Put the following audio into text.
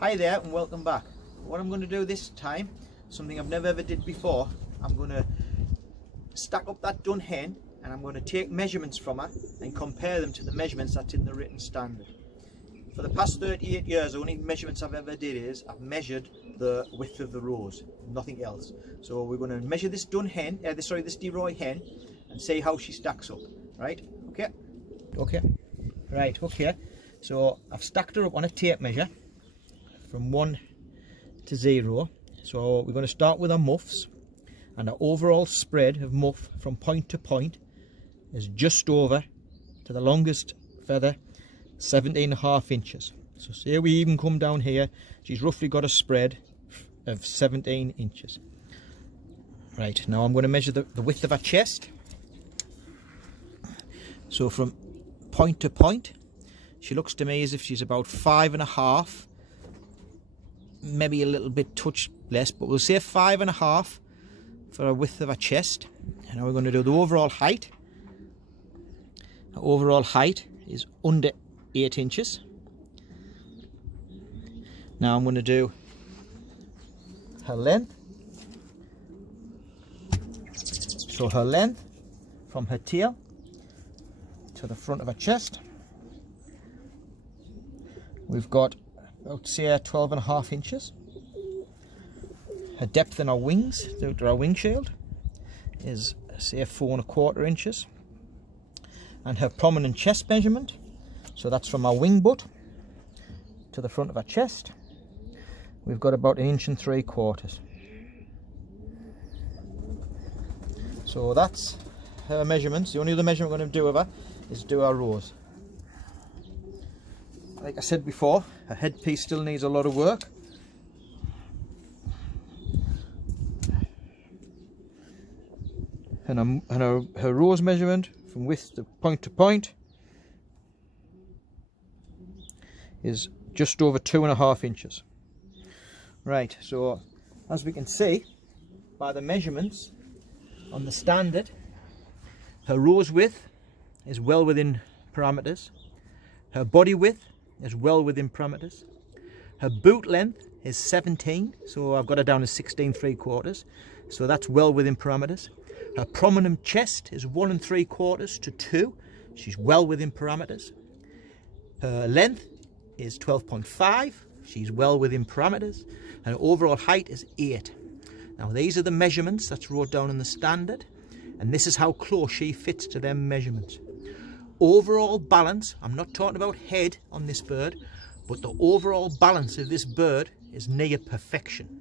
Hi there and welcome back. What I'm going to do this time, something I've never ever did before, I'm going to stack up that dun hen and I'm going to take measurements from her and compare them to the measurements that's in the written standard. For the past 38 years, the only measurements I've ever did is I've measured the width of the rows, nothing else. So we're going to measure this dun hen, this deroy hen, and see how she stacks up. Right? Okay. Right. Okay. So I've stacked her up on a tape measure from 1 to 0. So we're going to start with our muffs, and our overall spread of muff from point to point is just over to the longest feather 17.5 inches. So say we even come down here, she's roughly got a spread of 17 inches. Right, now I'm going to measure the width of her chest. So from point to point, she looks to me as if she's about 5.5, maybe a little bit touch less, but we'll say 5.5 for a width of her chest. And now we're going to do the overall height. Her overall height is under 8 inches. Now I'm going to do her length. So her length from her tail to the front of her chest, we've got about say 12.5 inches. Her depth in our wings, to our wing shield, is say 4.25 inches. And her prominent chest measurement, so that's from our wing butt to the front of our chest, we've got about 1.75 inches. So that's her measurements. The only other measurement we're going to do of her is do our rows. Like I said before, her headpiece still needs a lot of work. And her rows measurement from width to point is just over 2.5 inches. Right, so as we can see by the measurements on the standard, her rows width is well within parameters. Her body width is well within parameters. Her boot length is 17, so I've got her down as 16.75, so that's well within parameters. Her prominent chest is 1.75 to 2, she's well within parameters. Her length is 12.5, she's well within parameters, and her overall height is 8. Now these are the measurements that's wrote down in the standard, and this is how close she fits to them measurements. Overall balance, I'm not talking about head on this bird, but the overall balance of this bird is near perfection.